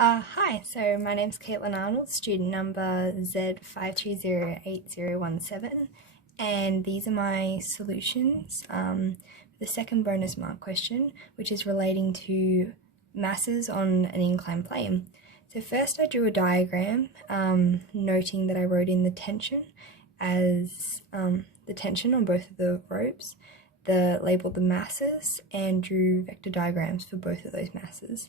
Hi, so my name's Caitlin Arnold, student number Z5208017, and these are my solutions. The second bonus mark question, which is relating to masses on an inclined plane. So first I drew a diagram, noting that I wrote in the tension as the tension on both of the ropes, labeled the masses, and drew vector diagrams for both of those masses,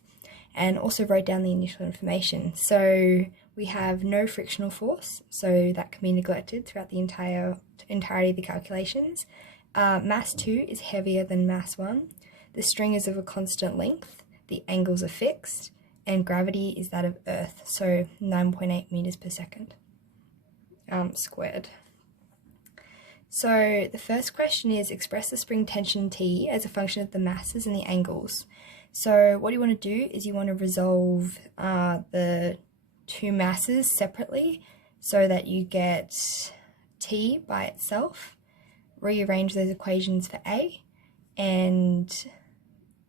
and also wrote down the initial information. So we have no frictional force, so that can be neglected throughout the entirety of the calculations. Mass 2 is heavier than mass 1. The string is of a constant length, the angles are fixed, and gravity is that of Earth, so 9.8 meters per second squared. So the first question is express the spring tension T as a function of the masses and the angles. So what you want to do is you want to resolve the two masses separately so that you get T by itself, rearrange those equations for A and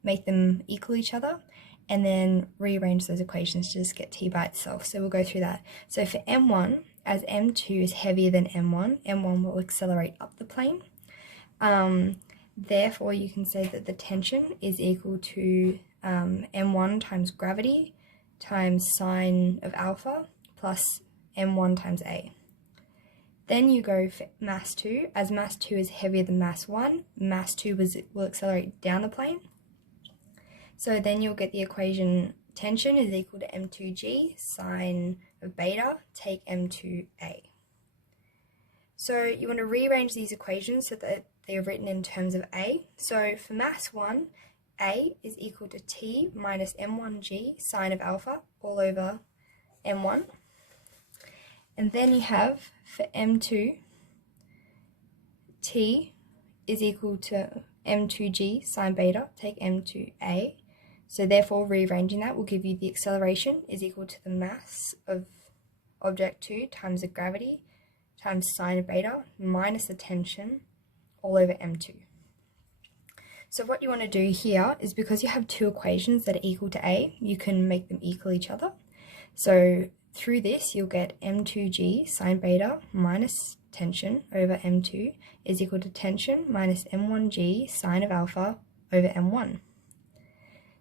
make them equal each other, and then rearrange those equations to just get T by itself. So we'll go through that. So for M1, as M2 is heavier than M1, M1 will accelerate up the plane. Therefore, you can say that the tension is equal to M1 times gravity times sine of alpha plus M1 times A. Then you go for mass 2. As mass 2 is heavier than mass 1, mass 2 will accelerate down the plane. So then you'll get the equation tension is equal to M2G sine of beta take M2A. So you want to rearrange these equations so that they are written in terms of A. So for mass 1, A is equal to T minus M1G sine of alpha all over M1. And then you have for M2, T is equal to M2G sine beta take M2A. So therefore rearranging that will give you the acceleration is equal to the mass of object 2 times the gravity times sine of beta minus the tension all over M2. So what you want to do here is, because you have two equations that are equal to A, you can make them equal each other. So through this you'll get M2G sine beta minus tension over M2 is equal to tension minus M1G sine of alpha over M1.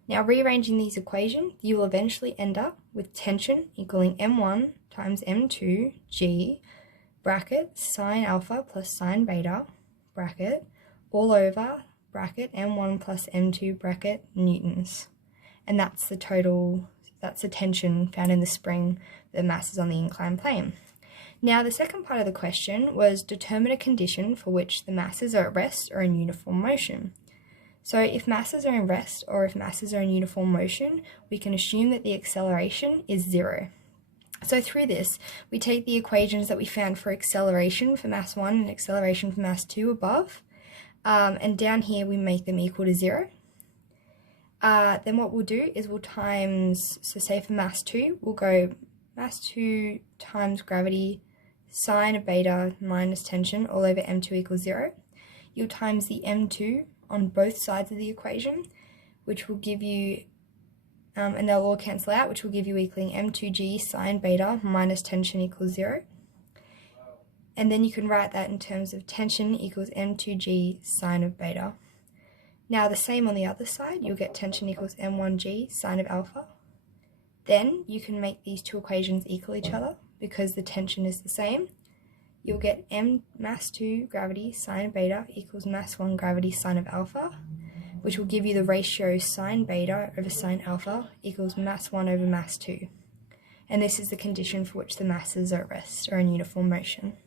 Now rearranging these equations, you will eventually end up with tension equaling M1 times M2 G bracket sine alpha plus sine beta bracket all over bracket M1 plus M2 bracket newtons. And that's the tension found in the spring, the masses on the inclined plane. Now the second part of the question was determine a condition for which the masses are at rest or in uniform motion. So if masses are in rest or if masses are in uniform motion, we can assume that the acceleration is 0. So through this, we take the equations that we found for acceleration for mass 1 and acceleration for mass 2 above, and down here we make them equal to 0. Then what we'll do is we'll times, so say for mass 2, we'll go mass 2 times gravity sine of beta minus tension all over M2 equals 0. You'll times the M2 on both sides of the equation, which will give you, and they'll all cancel out, which will give you equaling M2G sine beta minus tension equals 0. And then you can write that in terms of tension equals M2G sine of beta. Now the same on the other side, you'll get tension equals M1G sine of alpha. Then you can make these two equations equal each other because the tension is the same. You'll get mass 2 gravity sine of beta equals mass 1 gravity sine of alpha, which will give you the ratio sine beta over sine alpha equals mass 1 over mass 2. And this is the condition for which the masses are at rest or in uniform motion.